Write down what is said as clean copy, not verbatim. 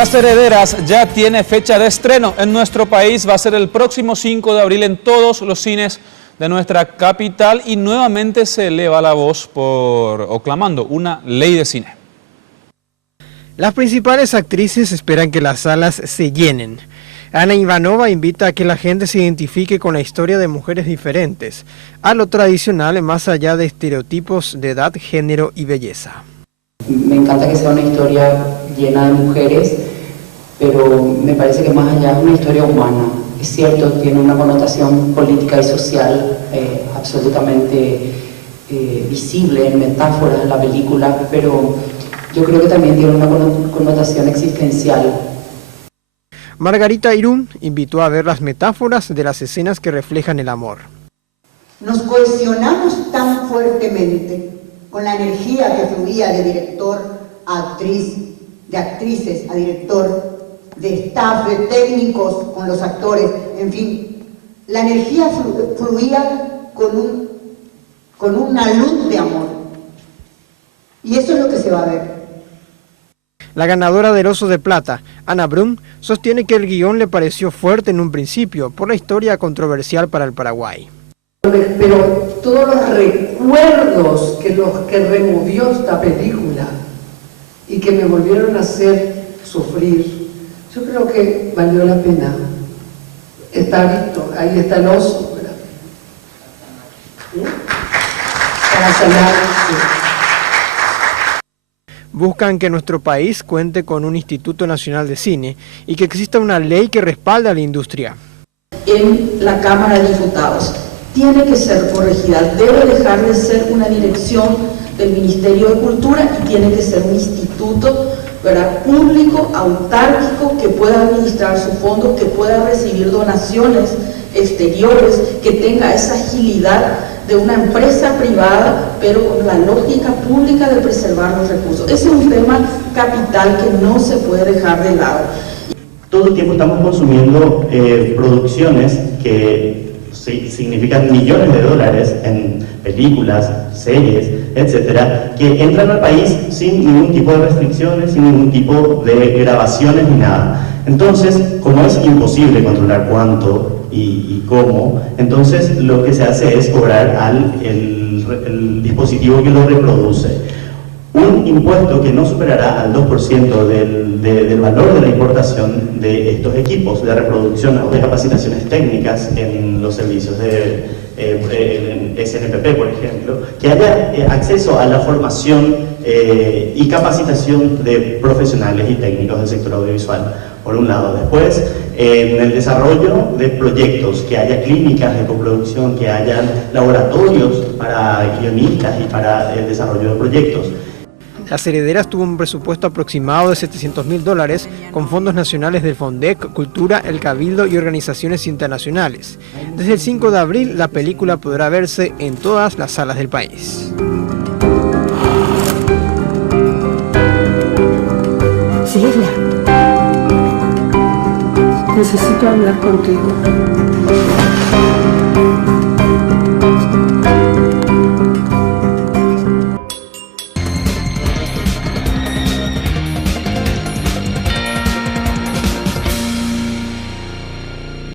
Las Herederas ya tiene fecha de estreno en nuestro país. Va a ser el próximo 5 de abril en todos los cines de nuestra capital y nuevamente se eleva la voz o clamando una ley de cine. Las principales actrices esperan que las salas se llenen. Ana Ivanova invita a que la gente se identifique con la historia de mujeres diferentes, a lo tradicional más allá de estereotipos de edad, género y belleza. Me encanta que sea una historia llena de mujeres, pero me parece que más allá es una historia humana. Es cierto, tiene una connotación política y social absolutamente visible en metáforas en la película, pero yo creo que también tiene una connotación existencial. Margarita Irún invitó a ver las metáforas de las escenas que reflejan el amor. Nos cohesionamos tan fuertemente con la energía que fluía de director a actriz, de actrices a director, de staff, de técnicos con los actores, en fin. La energía fluía con una luz de amor. Y eso es lo que se va a ver. La ganadora del Oso de Plata, Ana Brun, sostiene que el guión le pareció fuerte en un principio por la historia controversial para el Paraguay. Pero todos los recuerdos que removió esta película y que me volvieron a hacer sufrir, yo creo que valió la pena. Está visto, ahí está el oso, ¿verdad? Para sanar. Sí. Buscan que nuestro país cuente con un Instituto Nacional de Cine y que exista una ley que respalde a la industria. En la Cámara de Diputados tiene que ser corregida, debe dejar de ser una dirección del Ministerio de Cultura y tiene que ser un instituto, ¿verdad?, público, autárquico, que pueda administrar sus fondos, que pueda recibir donaciones exteriores, que tenga esa agilidad de una empresa privada, pero con la lógica pública de preservar los recursos. Ese es un tema capital que no se puede dejar de lado. Todo el tiempo estamos consumiendo producciones que significan millones de dólares en películas, series, etcétera, que entran al país sin ningún tipo de restricciones, sin ningún tipo de grabaciones ni nada. Entonces, como es imposible controlar cuánto y cómo, entonces lo que se hace es cobrar el dispositivo que lo reproduce. Un impuesto que no superará al 2% del valor de la importación de estos equipos de reproducción o de capacitaciones técnicas en los servicios de SNPP, por ejemplo, que haya acceso a la formación y capacitación de profesionales y técnicos del sector audiovisual, por un lado. Después, en el desarrollo de proyectos, que haya clínicas de coproducción, que haya laboratorios para guionistas y para el desarrollo de proyectos. Las Herederas tuvo un presupuesto aproximado de $700.000 con fondos nacionales del FONDEC, Cultura, el Cabildo y organizaciones internacionales. Desde el 5 de abril la película podrá verse en todas las salas del país. Silvia, necesito hablar contigo.